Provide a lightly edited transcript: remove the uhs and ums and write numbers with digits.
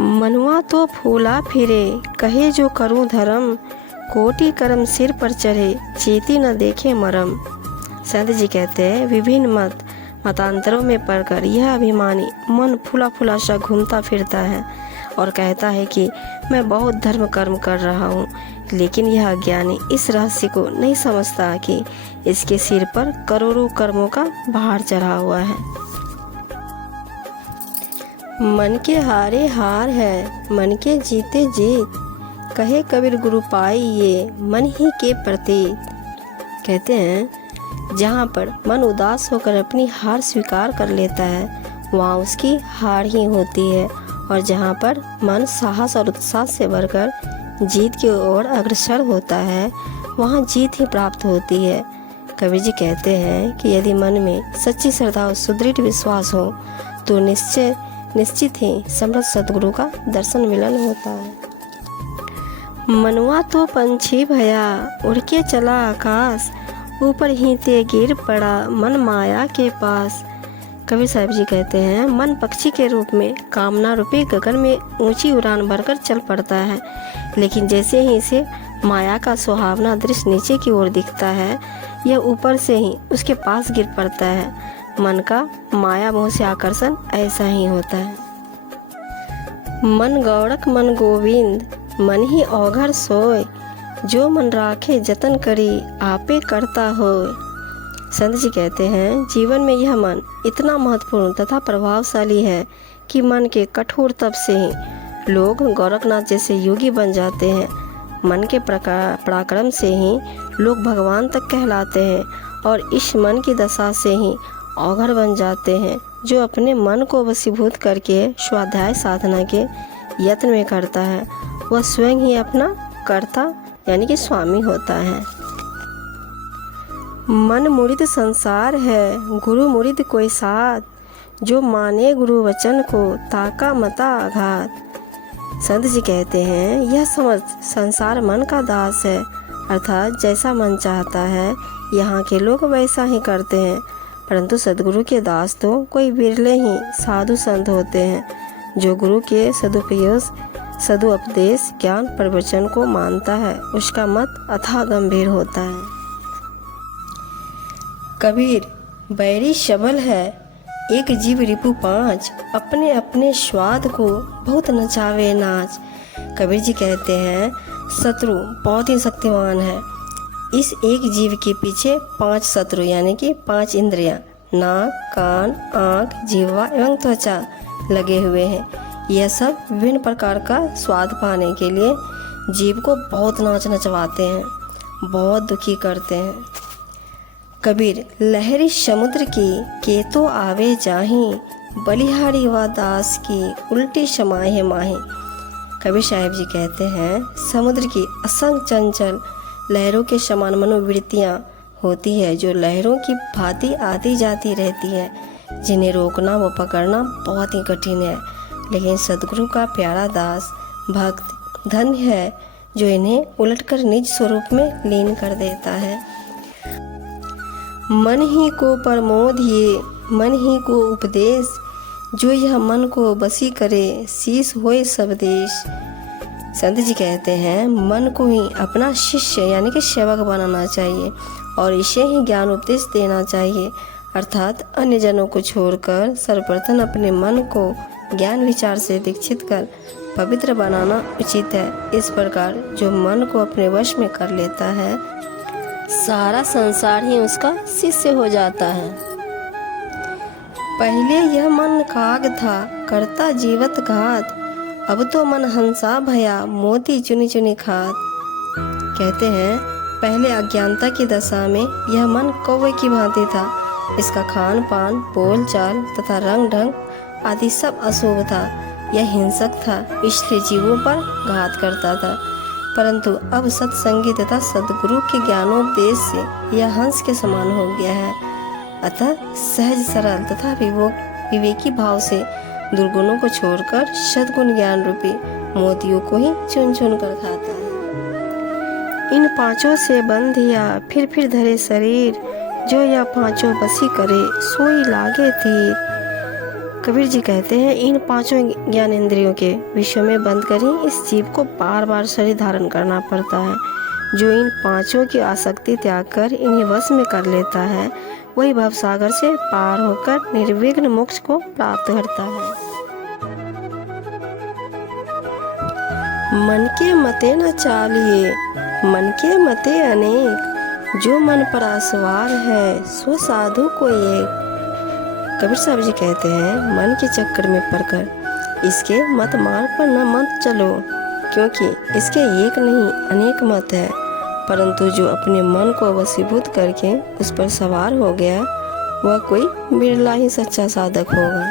मनुआ तो फूला फिरे, कहे जो करूं धर्म, कोटि कर्म सिर पर चढ़े, चेती न देखे मरम। संत जी कहते हैं विभिन्न मतांतरों में पढ़कर यह अभिमानी मन फूला फूला सा घूमता फिरता है और कहता है कि मैं बहुत धर्म कर्म कर रहा हूँ, लेकिन यह अज्ञानी इस रहस्य को नहीं समझता कि इसके सिर पर करोड़ों कर्मों का भार चढ़ा हुआ है। मन के हारे हार है, मन के जीते जीत, कहे कबीर गुरु पाई ये मन ही के प्रतीत। कहते हैं जहाँ पर मन उदास होकर अपनी हार स्वीकार कर लेता है वहाँ उसकी हार ही होती है, और जहाँ पर मन साहस और उत्साह से भरकर जीत की ओर अग्रसर होता है वहाँ जीत ही प्राप्त होती है। कबीर जी कहते हैं कि यदि मन में सच्ची श्रद्धा और सुदृढ़ विश्वास हो तो निश्चित ही समर्थ सद्गुरु का दर्शन मिलन होता है। मनुआ तो पंछी भया, उड़ के चला आकाश, ऊपर ही ते गिर पड़ा मन माया के पास। कबीर साहब जी कहते हैं मन पक्षी के रूप में कामना रूपी गगन में ऊंची उड़ान भरकर चल पड़ता है, लेकिन जैसे ही इसे माया का सुहावना दृश्य नीचे की ओर दिखता है यह ऊपर से ही उसके पास गिर पड़ता है। मन का माया मोह से आकर्षण ऐसा ही होता है। मन गौड़क मन गोविंद, मन ही औघर सोय, जो मन राखे जतन करी आपे करता होय। संत जी कहते हैं जीवन में यह मन इतना महत्वपूर्ण तथा प्रभावशाली है कि मन के कठोर तप से ही लोग गोरखनाथ जैसे योगी बन जाते हैं। मन के पराक्रम से ही लोग भगवान तक कहलाते हैं और इस मन की दशा से ही औघड़ बन जाते हैं। जो अपने मन को वशीभूत करके स्वाध्याय साधना के यत्न में करता है वह स्वयं ही अपना कर्ता यानी कि स्वामी होता है। मन मुरिद संसार है, गुरु मुरिद कोई साथ, जो माने गुरु वचन को ताका मता आघात। संत जी कहते हैं यह समझ संसार मन का दास है, अर्थात जैसा मन चाहता है यहाँ के लोग वैसा ही करते हैं, परंतु सद्गुरु के दास तो कोई बिरले ही साधु संत होते हैं। जो गुरु के सदुपदेश ज्ञान प्रवचन को मानता है उसका मत अथाह गंभीर होता है। कबीर बैरी शबल है, एक जीव रिपु पांच, अपने अपने स्वाद को बहुत नचावे नाच। कबीर जी कहते हैं शत्रु बहुत ही शक्तिमान है। इस एक जीव के पीछे 5 शत्रु यानी कि 5 इंद्रियां नाक, कान, आँख, जिह्वा एवं त्वचा लगे हुए हैं। यह सब विभिन्न प्रकार का स्वाद पाने के लिए जीव को बहुत नाच नचवाते हैं, बहुत दुखी करते हैं। कबीर लहरी समुद्र की के तो आवे जाही, बलिहारी व दास की उल्टी समाहे माही। कबीर साहब जी कहते हैं समुद्र की असंख्य चंचल लहरों के समान मनोवृत्तियाँ होती है जो लहरों की भांति आती जाती रहती है, जिन्हें रोकना व पकड़ना बहुत ही कठिन है। लेकिन सद्गुरु का प्यारा दास भक्त धन्य है जो इन्हें उलटकर निज स्वरूप में लीन कर देता है। मन ही को प्रमोद ये, मन ही को उपदेश, जो यह मन को बसी करे शीश होए सब देश। संत जी कहते हैं मन को ही अपना शिष्य यानी कि सेवक बनाना चाहिए और इसे ही ज्ञान उपदेश देना चाहिए, अर्थात अन्य जनों को छोड़कर सर्वप्रथम अपने मन को ज्ञान विचार से दीक्षित कर पवित्र बनाना उचित है। इस प्रकार जो मन को अपने वश में कर लेता है सारा संसार ही उसका शिष्य हो जाता है। पहले यह मन काग था करता जीवत घात, अब तो मन हंसा भया मोती चुनी चुनी खात। कहते हैं पहले अज्ञानता की दशा में यह मन कौवे की भांति था। इसका खान पान बोल चाल तथा रंग ढंग आदि सब अशुभ था। यह हिंसक था, इसलिए जीवों पर घात करता था, परंतु अब सत्संगी तथा सद्गुरु के ज्ञानोपदेश से यह हंस के समान हो गया है। अतः सहज सरल तथा विवेकी भाव से दुर्गुणों को छोड़कर सद्गुण ज्ञान रूपी मोतियों को ही चुन चुन कर खाता है। इन 5 से बंधिया फिर धरे शरीर, जो यह 5 बसी करे सोई लागे तीर। कबीर जी कहते हैं, इन पांचों ज्ञानेंद्रियों के विषयों में बंद कर ही इस जीव को बार बार शरीर धारण करना पड़ता है। जो इन पांचों की आसक्ति त्याग कर इन्हें वश में कर लेता है, वही भवसागर से पार होकर निर्विघ्न मोक्ष को प्राप्त करता है। मन के मते न चालिए, मन के मते अनेक, जो मन पर आसवार है, सो साधु को एक। कबीर साहब जी कहते हैं, मन के चक्कर में पड़कर इसके मत मार्ग पर न मत चलो, क्योंकि इसके एक नहीं अनेक मत है, परंतु जो अपने मन को वशीभूत करके उस पर सवार हो गया, वह कोई बिरला ही सच्चा साधक होगा।